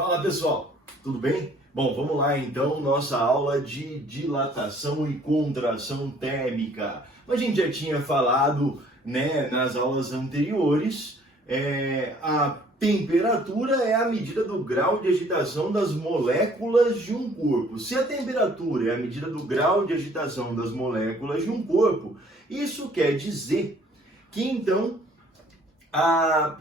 Fala pessoal, tudo bem? Bom, vamos lá então, nossa aula de dilatação e contração térmica. A gente já tinha falado, nas aulas anteriores, a temperatura é a medida do grau de agitação das moléculas de um corpo. Se a temperatura é a medida do grau de agitação das moléculas de um corpo, isso quer dizer que então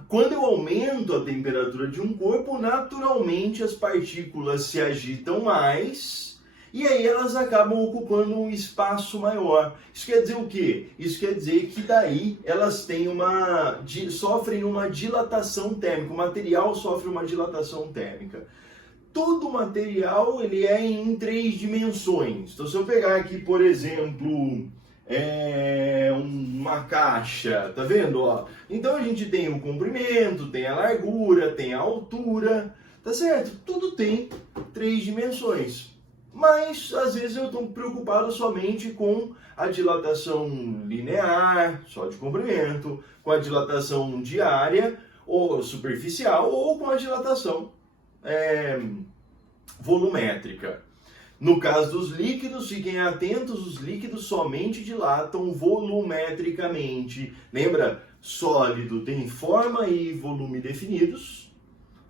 quando eu aumento a temperatura de um corpo, naturalmente as partículas se agitam mais e aí elas acabam ocupando um espaço maior. Isso quer dizer o quê? Isso quer dizer que daí elas têm sofrem uma dilatação térmica, o material sofre uma dilatação térmica. Todo material ele é em 3 dimensões. Então se eu pegar aqui, por exemplo, uma caixa, tá vendo? Ó? Então a gente tem o comprimento, tem a largura, tem a altura, tá certo? Tudo tem 3 dimensões. Mas às vezes eu estou preocupado somente com a dilatação linear, só de comprimento, com a dilatação diária ou superficial, ou com a dilatação volumétrica. No caso dos líquidos, fiquem atentos, os líquidos somente dilatam volumetricamente. Lembra? Sólido tem forma e volume definidos,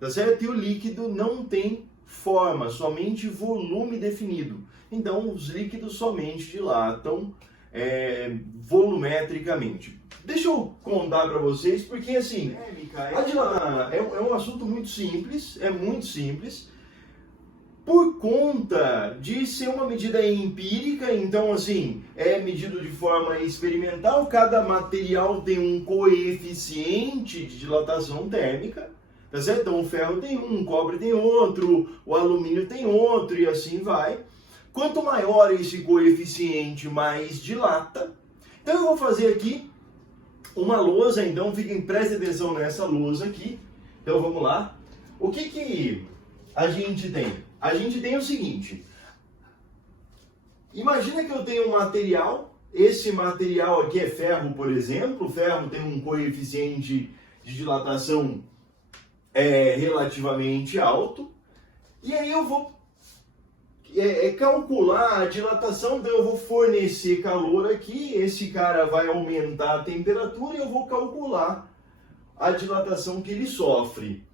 tá certo? E o líquido não tem forma, somente volume definido. Então, os líquidos somente dilatam volumetricamente. Deixa eu contar para vocês, porque assim, é um assunto muito simples, é muito simples. Por conta de ser uma medida empírica, então assim, é medido de forma experimental, cada material tem um coeficiente de dilatação térmica, tá certo? Então o ferro tem um, o cobre tem outro, o alumínio tem outro e assim vai. Quanto maior esse coeficiente, mais dilata. Então eu vou fazer aqui uma lousa, então prestem atenção nessa lousa aqui. Então vamos lá. O que a gente tem? A gente tem o seguinte, imagina que eu tenho um material, esse material aqui é ferro, por exemplo, o ferro tem um coeficiente de dilatação relativamente alto, e aí eu vou calcular a dilatação, então eu vou fornecer calor aqui, esse cara vai aumentar a temperatura e eu vou calcular a dilatação que ele sofre.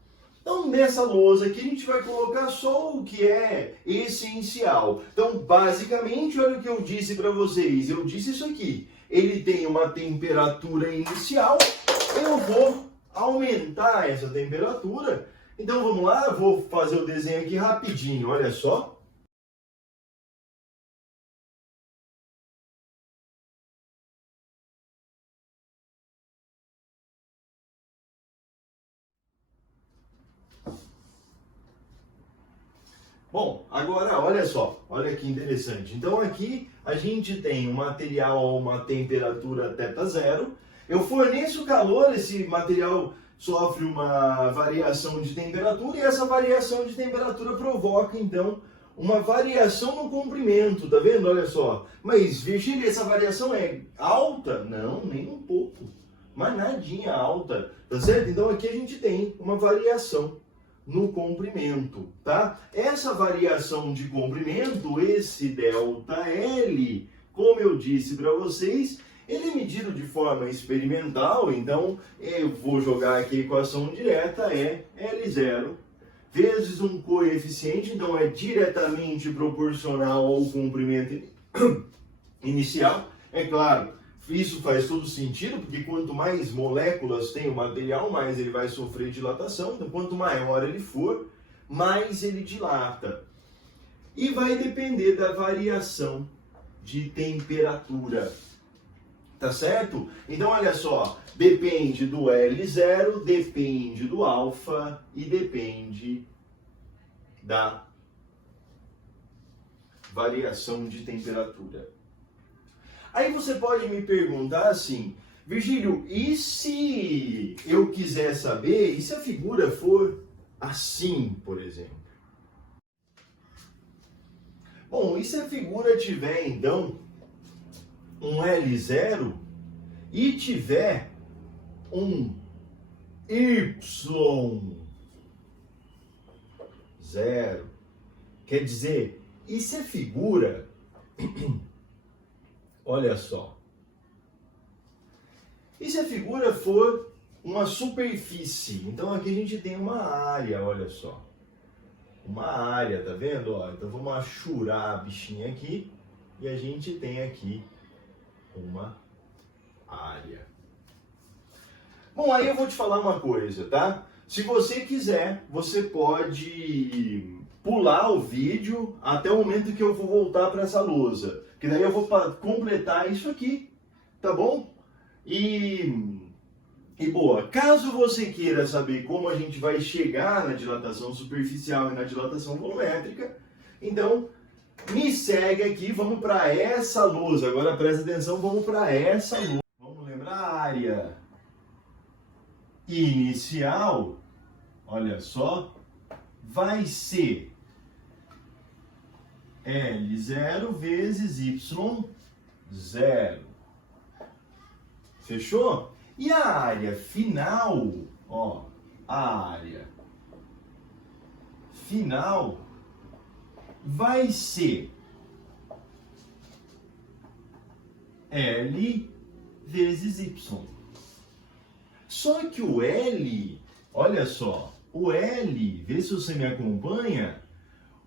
Então, nessa lousa aqui, a gente vai colocar só o que é essencial. Então, basicamente, olha o que eu disse para vocês. Eu disse isso aqui. Ele tem uma temperatura inicial. Eu vou aumentar essa temperatura. Então, vamos lá. Eu vou fazer o desenho aqui rapidinho. Olha só. Bom, agora olha só, olha que interessante. Então aqui a gente tem um material a uma temperatura θ0. Eu forneço calor, esse material sofre uma variação de temperatura e essa variação de temperatura provoca então uma variação no comprimento, tá vendo? Olha só. Mas Virgílio, essa variação é alta? Não, nem um pouco. Mas nadinha alta, tá certo? Então aqui a gente tem uma variação no comprimento, tá? Essa variação de comprimento, esse ΔL, como eu disse para vocês, ele é medido de forma experimental, então eu vou jogar aqui a equação direta, é L0 vezes um coeficiente, então é diretamente proporcional ao comprimento inicial, é claro. Isso faz todo sentido, porque quanto mais moléculas tem o material, mais ele vai sofrer dilatação. Então, quanto maior ele for, mais ele dilata. E vai depender da variação de temperatura. Tá certo? Então, olha só, depende do L0, depende do alfa e depende da variação de temperatura. Aí você pode me perguntar assim, Virgílio, e se eu quiser saber, e se a figura for assim, por exemplo? Bom, e se a figura tiver, então, um L0 e tiver um Y zero. Quer dizer, e se a figura, olha só, e se a figura for uma superfície? Então aqui a gente tem uma área, olha só. Uma área, tá vendo? Ó, então vamos achurar a bichinha aqui e a gente tem aqui uma área. Bom, aí eu vou te falar uma coisa, tá? Se você quiser, você pode pular o vídeo até o momento que eu vou voltar para essa lousa. Que daí eu vou completar isso aqui, tá bom? E boa, caso você queira saber como a gente vai chegar na dilatação superficial e na dilatação volumétrica, então me segue aqui, vamos para essa lousa. Agora presta atenção, vamos para essa lousa. Vamos lembrar a área inicial, olha só, vai ser L0 vezes Y0. Fechou? E a área final, ó, a área final vai ser L vezes Y. Só que o L, olha só, o L, vê se você me acompanha,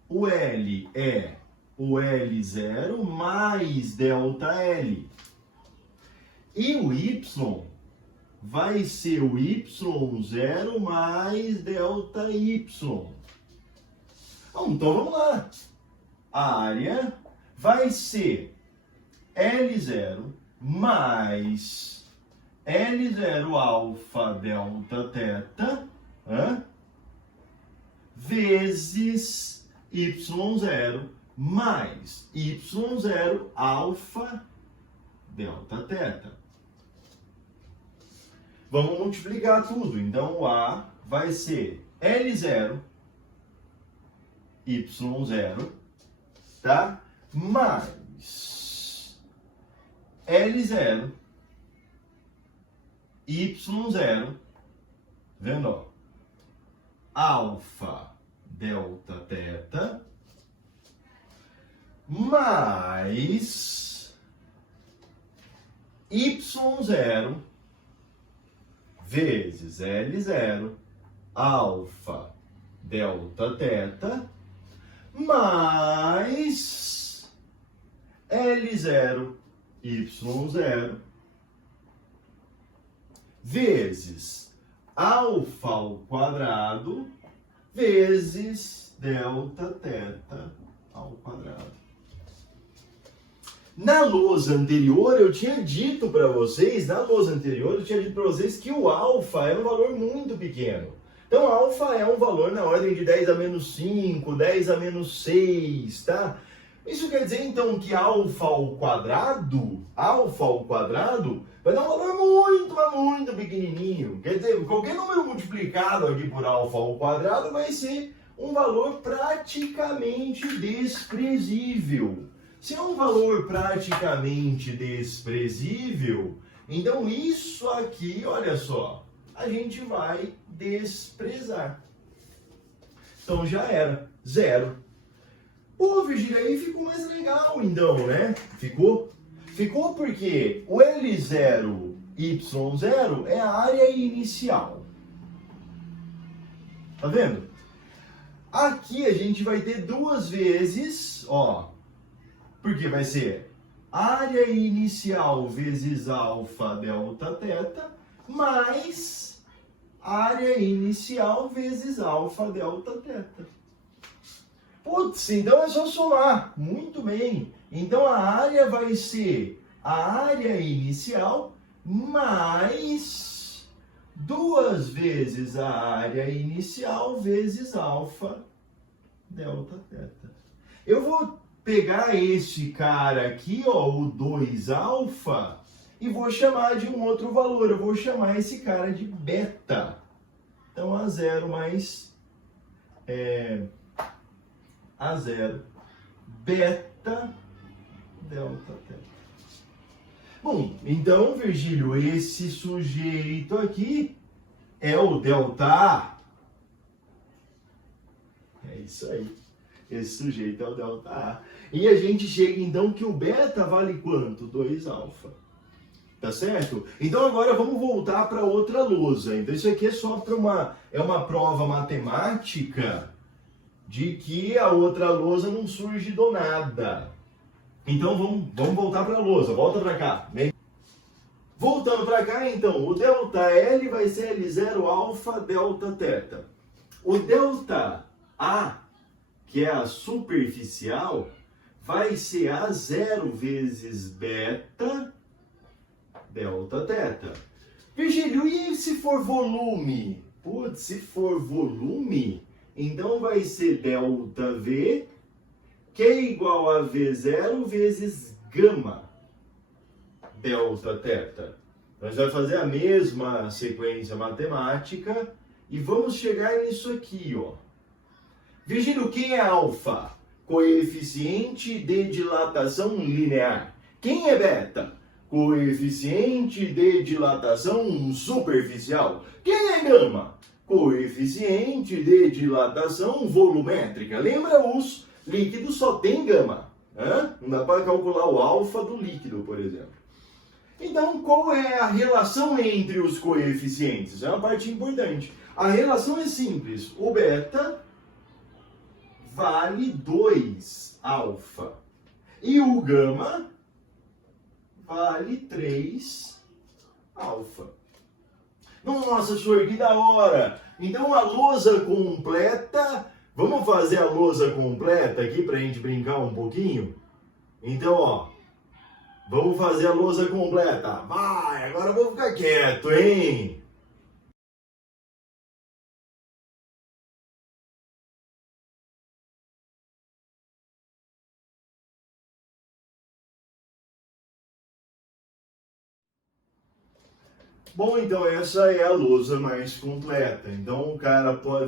o L é o L0 mais ΔL. E o Y vai ser o Y0 mais ΔY. Então vamos lá. A área vai ser L0 mais L0 alfa delta teta vezes Y0 mais Y0 alfa delta teta. Vamos multiplicar tudo. Então, o A vai ser L0, Y0, tá? Mais L0, Y0, vendo, ó? Alfa delta teta, mais Y0 vezes L0, alfa delta teta, mais L0, Y0, vezes alfa ao quadrado, vezes delta teta ao quadrado. Na lousa anterior, eu tinha dito para vocês, que o alfa era um valor muito pequeno. Então, alfa é um valor na ordem de 10 a menos 5, 10 a menos 6, tá? Isso quer dizer, então, que alfa ao quadrado vai dar um valor muito pequenininho. Quer dizer, qualquer número multiplicado aqui por alfa ao quadrado vai ser um valor praticamente desprezível. Se é um valor praticamente desprezível, então isso aqui, olha só, a gente vai desprezar. Então já era, zero. Pô, Virgílio, aí ficou mais legal então, né? Ficou? Ficou porque o L0, Y0 é a área inicial. Tá vendo? Aqui a gente vai ter duas vezes, ó, porque vai ser área inicial vezes alfa delta teta, mais área inicial vezes alfa delta teta. Putz, então é só somar. Muito bem. Então a área vai ser a área inicial mais duas vezes a área inicial vezes alfa delta teta. Eu vou pegar esse cara aqui, ó, o 2 alfa, e vou chamar de um outro valor. Eu vou chamar esse cara de beta. Então, A0 mais A0 beta delta teta. Bom, então, Virgílio, esse sujeito aqui é o delta A. É isso aí. Esse sujeito é o delta A. E a gente chega então que o beta vale quanto? 2 alfa. Tá certo? Então agora vamos voltar para outra lousa. Então isso aqui é só para uma prova matemática de que a outra lousa não surge do nada. Então vamos voltar para a lousa. Volta para cá. Vem. Voltando para cá, então, o delta L vai ser L0 alfa delta teta. O delta A, que é a superficial, vai ser A0 vezes beta delta teta. Virgílio, e se for volume? Putz, se for volume, então vai ser delta V, que é igual a V0 vezes gama delta teta. Nós vamos fazer a mesma sequência matemática e vamos chegar nisso aqui, ó. Virgílio, quem é alfa? Coeficiente de dilatação linear. Quem é beta? Coeficiente de dilatação superficial. Quem é gama? Coeficiente de dilatação volumétrica. Lembra, os líquidos só tem gama. Não dá para calcular o alfa do líquido, por exemplo. Então, qual é a relação entre os coeficientes? É uma parte importante. A relação é simples. O beta vale 2 alfa. E o gama vale 3 alfa. Nossa, senhor, que da hora! Então a lousa completa, vamos fazer a lousa completa aqui para a gente brincar um pouquinho? Então, ó, vamos fazer a lousa completa. Vai, agora eu vou ficar quieto, hein? Bom, então essa é a lousa mais completa. Então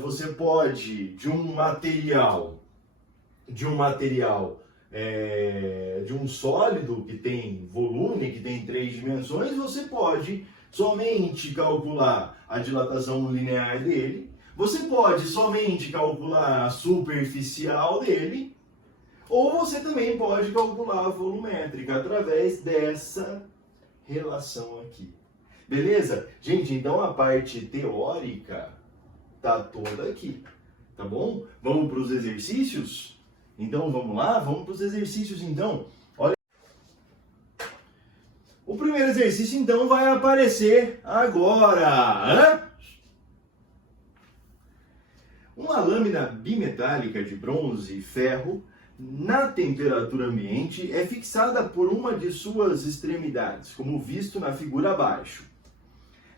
você pode de um material, de um sólido que tem volume, que tem 3 dimensões, você pode somente calcular a dilatação linear dele, você pode somente calcular a superficial dele, ou você também pode calcular a volumétrica através dessa relação aqui. Beleza? Gente, então a parte teórica tá toda aqui, tá bom? Vamos para os exercícios? Então vamos lá? Vamos para os exercícios então. Olha, o primeiro exercício então vai aparecer agora. Uma lâmina bimetálica de bronze e ferro na temperatura ambiente é fixada por uma de suas extremidades, como visto na figura abaixo.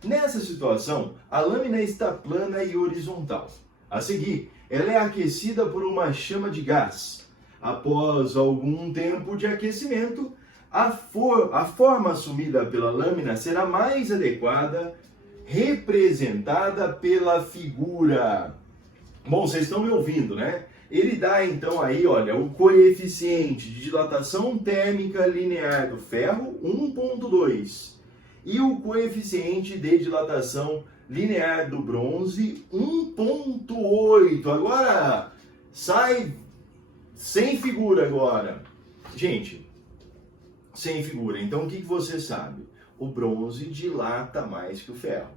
Nessa situação, a lâmina está plana e horizontal. A seguir, ela é aquecida por uma chama de gás. Após algum tempo de aquecimento, a forma assumida pela lâmina será mais adequada, representada pela figura. Bom, vocês estão me ouvindo, né? Ele dá então aí, olha, o coeficiente de dilatação térmica linear do ferro, 1,2. E o coeficiente de dilatação linear do bronze, 1,8. Agora, sai sem figura agora. Gente, sem figura. Então, o que você sabe? O bronze dilata mais que o ferro.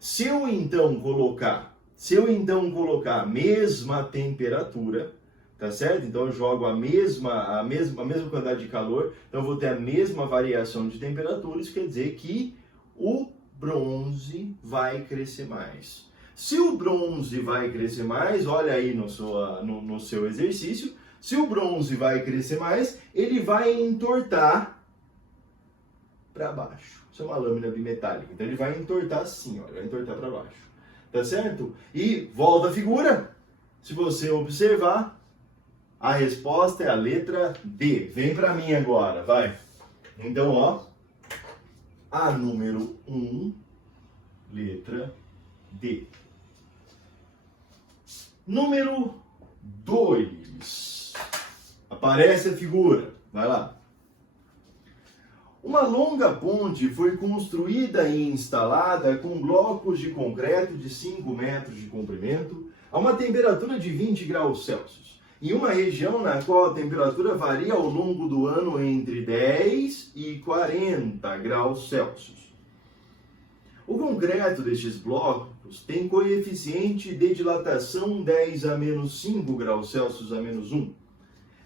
Se eu então colocar a mesma temperatura, tá certo? Então eu jogo a mesma quantidade de calor, então eu vou ter a mesma variação de temperatura, isso quer dizer que o bronze vai crescer mais. Se o bronze vai crescer mais, olha aí no seu exercício, se o bronze vai crescer mais, ele vai entortar para baixo. Isso é uma lâmina bimetálica, então ele vai entortar assim, olha, vai entortar para baixo. Tá certo? E volta a figura. Se você observar, a resposta é a letra D. Vem para mim agora, vai. Então, ó, a número 1, letra D. Número 2. Aparece a figura. Vai lá. Uma longa ponte foi construída e instalada com blocos de concreto de 5 metros de comprimento, a uma temperatura de 20 graus Celsius, em uma região na qual a temperatura varia ao longo do ano entre 10 e 40 graus Celsius. O concreto destes blocos tem coeficiente de dilatação 10 a menos 5 graus Celsius a menos 1.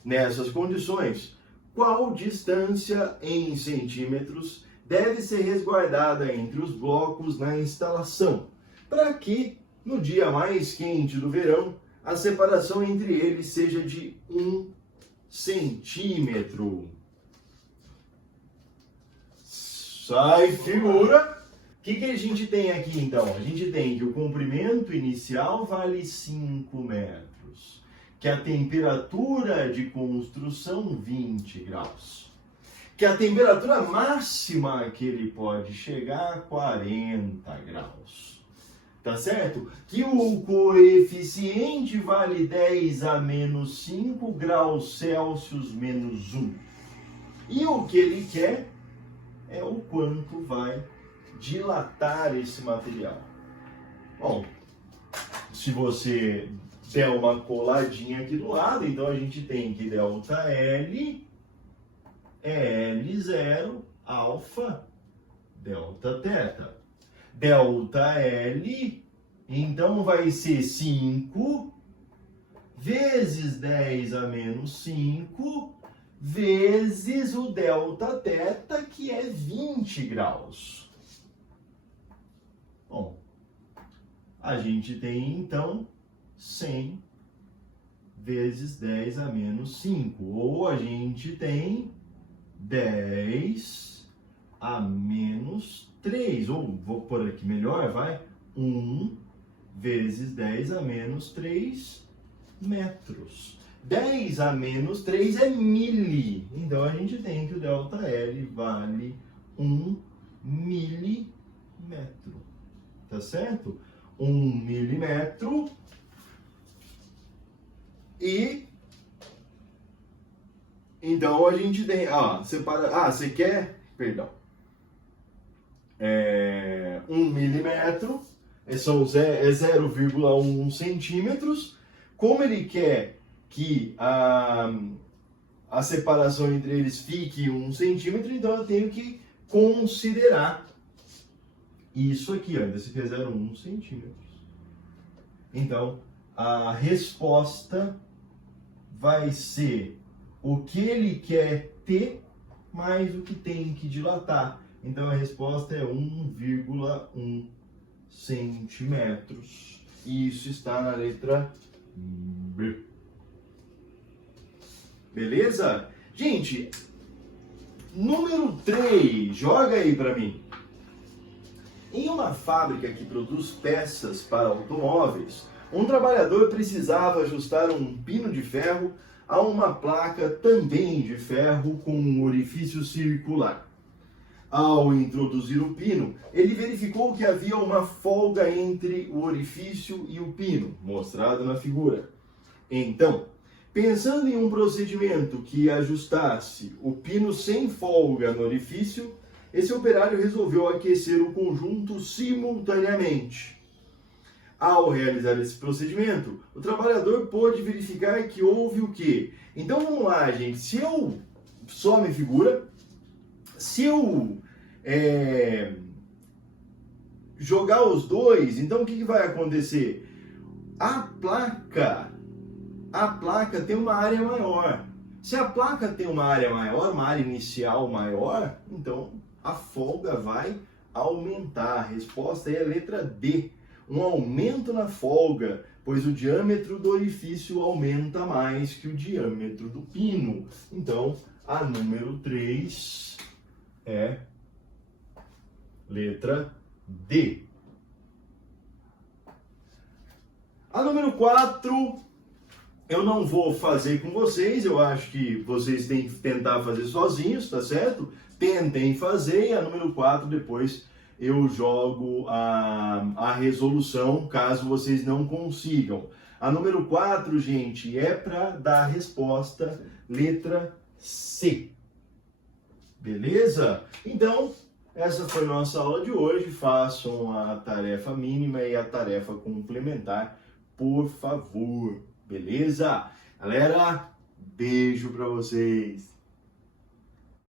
Nessas condições, qual distância em centímetros deve ser resguardada entre os blocos na instalação, para que, no dia mais quente do verão, a separação entre eles seja de 1 centímetro? Sai figura! O que a gente tem aqui então? A gente tem que o comprimento inicial vale 5 metros, que a temperatura de construção 20 graus, que a temperatura máxima que ele pode chegar a 40 graus. Tá certo? Que o coeficiente vale 10 a menos 5 graus Celsius menos 1. E o que ele quer é o quanto vai dilatar esse material. Bom, se você der uma coladinha aqui do lado, então a gente tem que ΔL é L0 alfa delta teta. ΔL, então vai ser 5 vezes 10 a menos 5 vezes o delta teta, que é 20 graus. Bom, a gente tem então 100 vezes 10 a menos 5, ou a gente tem 10 a menos 3, ou vou pôr aqui melhor, vai, 1 vezes 10 a menos 3 metros. 10 a menos 3 é mili, então a gente tem que o ΔL vale 1 milímetro, tá certo? 1 milímetro. E então a gente tem, separa, você quer, perdão, 1 milímetro, são 0,1 centímetros. Como ele quer que a separação entre eles fique 1 centímetro, então eu tenho que considerar isso aqui, ó, desse P 0,1 centímetros. Então, a resposta vai ser o que ele quer ter mais o que tem que dilatar. Então, a resposta é 1,1 centímetros. E isso está na letra B. Beleza? Gente, número 3, joga aí para mim. Em uma fábrica que produz peças para automóveis, um trabalhador precisava ajustar um pino de ferro a uma placa também de ferro com um orifício circular. Ao introduzir o pino, ele verificou que havia uma folga entre o orifício e o pino, mostrado na figura. Então, pensando em um procedimento que ajustasse o pino sem folga no orifício, esse operário resolveu aquecer o conjunto simultaneamente. Ao realizar esse procedimento, o trabalhador pôde verificar que houve o quê? Então vamos lá, gente. Se eu só me figura, se eu jogar os dois, então o que vai acontecer? A placa tem uma área maior. Se a placa tem uma área maior, uma área inicial maior, então a folga vai aumentar. A resposta é a letra D. Um aumento na folga, pois o diâmetro do orifício aumenta mais que o diâmetro do pino. Então, a número 3 é letra D. A número 4, eu não vou fazer com vocês, eu acho que vocês têm que tentar fazer sozinhos, tá certo? Tentem fazer, e a número 4 depois eu jogo a resolução, caso vocês não consigam. A número 4, gente, é para dar a resposta letra C. Beleza? Então, essa foi nossa aula de hoje. Façam a tarefa mínima e a tarefa complementar, por favor, beleza? Galera, beijo pra vocês.